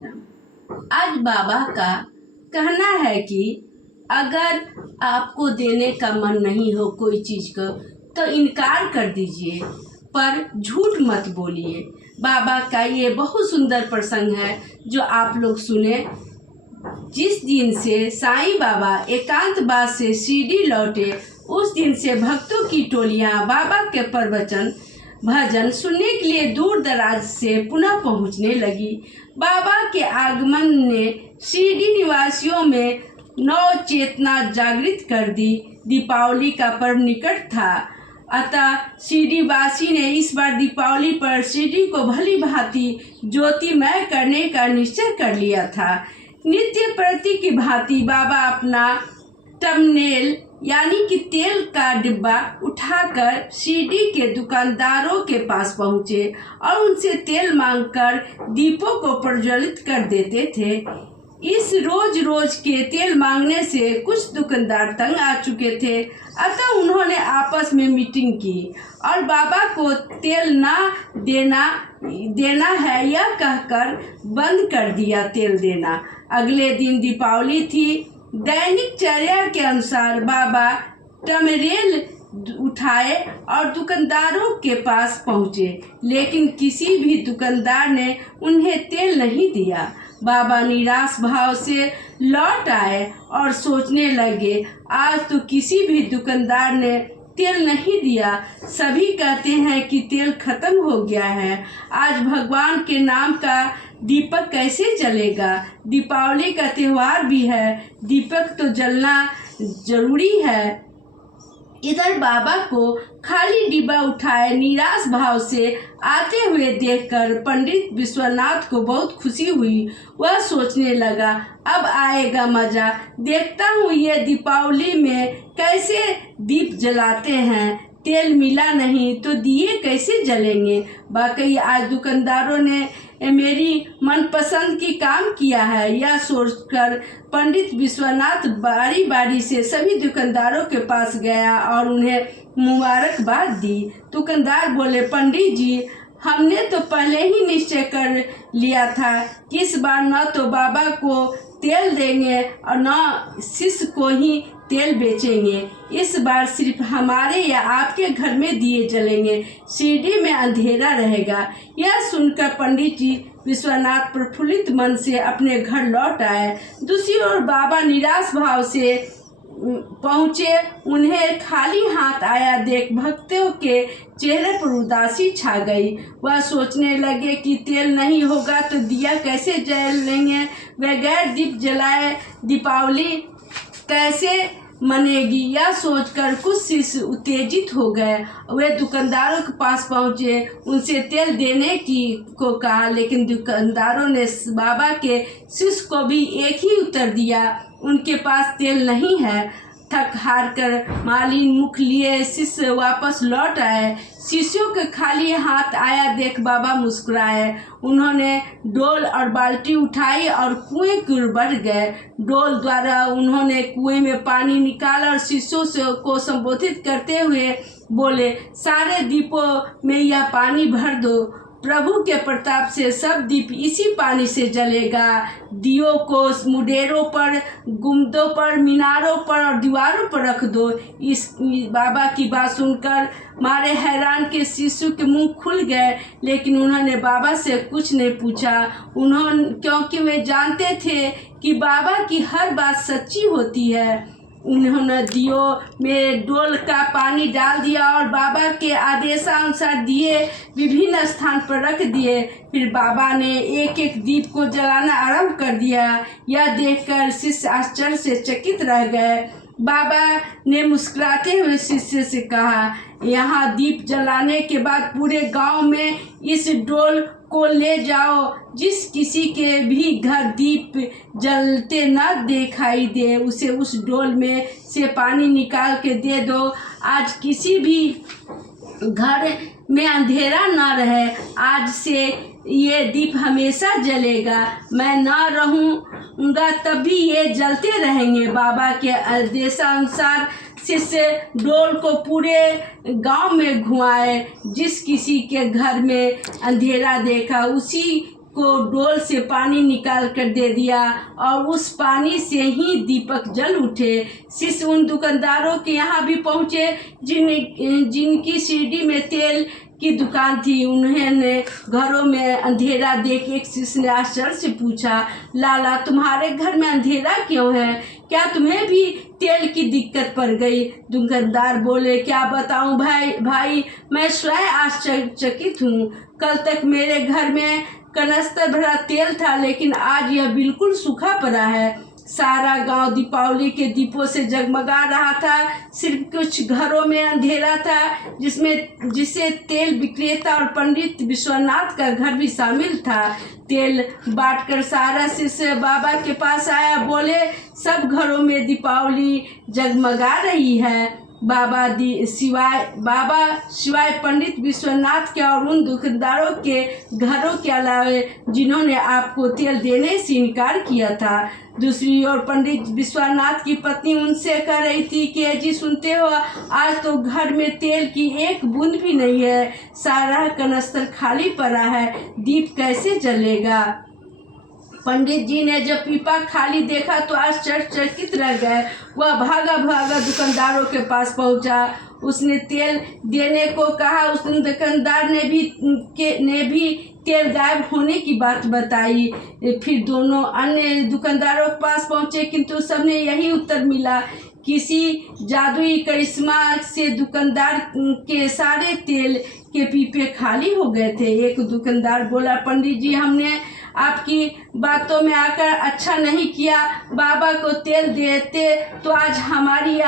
आज बाबा का कहना है कि अगर आपको देने का मन नहीं हो कोई चीज़ को तो इनकार कर दीजिए, पर झूठ मत बोलिए। बाबा का ये बहुत सुंदर प्रसंग है जो आप लोग सुने। जिस दिन से साईं बाबा एकांतवास से शिरडी लौटे, उस दिन से भक्तों की टोलियां बाबा के प्रवचन भजन सुनने के लिए दूर दराज से पुनः पहुंचने लगी। बाबा के आगमन ने शिरडी निवासियों में नव चेतना जागृत कर दी। दीपावली का पर्व निकट था, अतः शिरडी वासी ने इस बार दीपावली पर शिरडी को भली भांति ज्योतिमय करने का निश्चय कर लिया था। नित्य प्रति की भांति बाबा अपना टर्मिनल यानी कि तेल का डिब्बा उठाकर शिरडी के दुकानदारों के पास पहुंचे और उनसे तेल मांगकर दीपों को प्रज्वलित कर देते थे। इस रोज रोज के तेल मांगने से कुछ दुकानदार तंग आ चुके थे, अतः उन्होंने आपस में मीटिंग की और बाबा को तेल ना देना है यह कहकर बंद कर दिया तेल देना। अगले दिन दीपावली थी। दैनिक चर्या के अनुसार बाबा टर्मिनल उठाए और दुकानदारों के पास पहुंचे, लेकिन किसी भी दुकानदार ने उन्हें तेल नहीं दिया। बाबा निराश भाव से लौट आए और सोचने लगे, आज तो किसी भी दुकानदार ने तेल नहीं दिया। सभी कहते हैं कि तेल खत्म हो गया है। आज भगवान के नाम का दीपक कैसे जलेगा? दीपावली का त्योहार भी है, दीपक तो जलना जरूरी है। इधर बाबा को खाली डिब्बा उठाए निराश भाव से आते हुए देखकर पंडित विश्वनाथ को बहुत खुशी हुई। वह सोचने लगा, अब आएगा मजा, देखता हूँ ये दीपावली में कैसे दीप जलाते हैं। तेल मिला नहीं तो दिए कैसे जलेंगे। वाकई आज दुकानदारों ने मेरी मनपसंद की काम किया है। यह सोचकर पंडित विश्वनाथ बारी बारी से सभी दुकानदारों के पास गया और उन्हें मुबारकबाद दी। दुकानदार बोले, पंडित जी, हमने तो पहले ही निश्चय कर लिया था कि इस बार न तो बाबा को तेल देंगे और न शिष्य को ही तेल बेचेंगे। इस बार सिर्फ हमारे या आपके घर में दिए जलेंगे, शिरडी में अंधेरा रहेगा। यह सुनकर पंडित जी विश्वनाथ प्रफुल्लित मन से अपने घर लौट आए। दूसरी ओर बाबा निराश भाव से पहुँचे। उन्हें खाली हाथ आया देख भक्तों के चेहरे पर उदासी छा गई। वह सोचने लगे कि तेल नहीं होगा तो दिया कैसे जलेंगे, बगैर दीप जलाए दीपावली कैसे मनेगी। यह सोचकर कुछ शिष्य उत्तेजित हो गए। वे दुकानदारों के पास पहुंचे, उनसे तेल देने को कहा, लेकिन दुकानदारों ने बाबा के शिष्य को भी एक ही उत्तर दिया, उनके पास तेल नहीं है। थक हार कर मालिन मुख लिए शिष्य वापस लौट आए। शिष्यों के खाली हाथ आया देख बाबा मुस्कुराए। उन्होंने डोल और बाल्टी उठाई और कुएं की ओर बढ़ गए। डोल द्वारा उन्होंने कुएं में पानी निकाला और शिष्यों को संबोधित करते हुए बोले, सारे दीपों में यह पानी भर दो। प्रभु के प्रताप से सब दीप इसी पानी से जलेगा। दियों को मुडेरों पर, गुम्बदों पर, मीनारों पर और दीवारों पर रख दो। इस बाबा की बात सुनकर मारे हैरान के शिशु के मुंह खुल गए, लेकिन उन्होंने बाबा से कुछ नहीं पूछा। क्योंकि वे जानते थे कि बाबा की हर बात सच्ची होती है। उन्होंने दियों में डोल का पानी डाल दिया और बाबा के आदेशानुसार दिए विभिन्न स्थान पर रख दिए। फिर बाबा ने एक एक दीप को जलाना आरंभ कर दिया। यह देखकर शिष्य आश्चर्य से चकित रह गए। बाबा ने मुस्कुराते हुए शिष्य से कहा, यहाँ दीप जलाने के बाद पूरे गांव में इस डोल को ले जाओ। जिस किसी के भी घर दीप जलते न दिखाई दे, उसे उस डोल में से पानी निकाल के दे दो। आज किसी भी घर में अंधेरा न रहे। आज से ये दीप हमेशा जलेगा। मैं न रहूँगा तब भी ये जलते रहेंगे। बाबा के आदेशानुसार शिष्य डोल को पूरे गांव में घुमाए। जिस किसी के घर में अंधेरा देखा, उसी को डोल से पानी निकाल कर दे दिया और उस पानी से ही दीपक जल उठे। शिष्य उन दुकानदारों के यहाँ भी पहुँचे जिनकी शिरडी में तेल की दुकान थी। उन्होंने घरों में अंधेरा देख एक शिष्य ने आश्चर्य से पूछा, लाला तुम्हारे घर में अंधेरा क्यों है? क्या तुम्हें भी तेल की दिक्कत पड़ गई? दुकानदार बोले, क्या बताऊं भाई, मैं स्वयं आश्चर्यचकित हूँ। कल तक मेरे घर में कनस्तर भरा तेल था, लेकिन आज यह बिल्कुल सूखा पड़ा है। सारा गांव दीपावली के दीपों से जगमगा रहा था, सिर्फ कुछ घरों में अंधेरा था, जिसे तेल विक्रेता और पंडित विश्वनाथ का घर भी शामिल था। तेल बांटकर सारा शिष्य बाबा के पास आया, बोले, सब घरों में दीपावली जगमगा रही है। बाबा शिवाय पंडित विश्वनाथ के और उन दुकानदारों के घरों के अलावे जिन्होंने आपको तेल देने से इनकार किया था। दूसरी ओर पंडित विश्वनाथ की पत्नी उनसे कह रही थी कि जी सुनते हो, आज तो घर में तेल की एक बूंद भी नहीं है, सारा कनस्तर खाली पड़ा है, दीप कैसे जलेगा? पंडित जी ने जब पीपा खाली देखा तो आश्चर्यचकित रह गए। वह भागा दुकानदारों के पास पहुंचा, उसने तेल देने को कहा। उस दुकानदार ने भी तेल गायब होने की बात बताई। फिर दोनों अन्य दुकानदारों के पास पहुंचे, किंतु सबने यही उत्तर मिला, किसी जादुई करिश्मा से दुकानदार के सारे तेल के पीपे खाली हो गए थे। एक दुकानदार बोला, पंडित जी, हमने आपकी बातों में आकर अच्छा नहीं किया, बाबा को तेल देते तो आज हमारी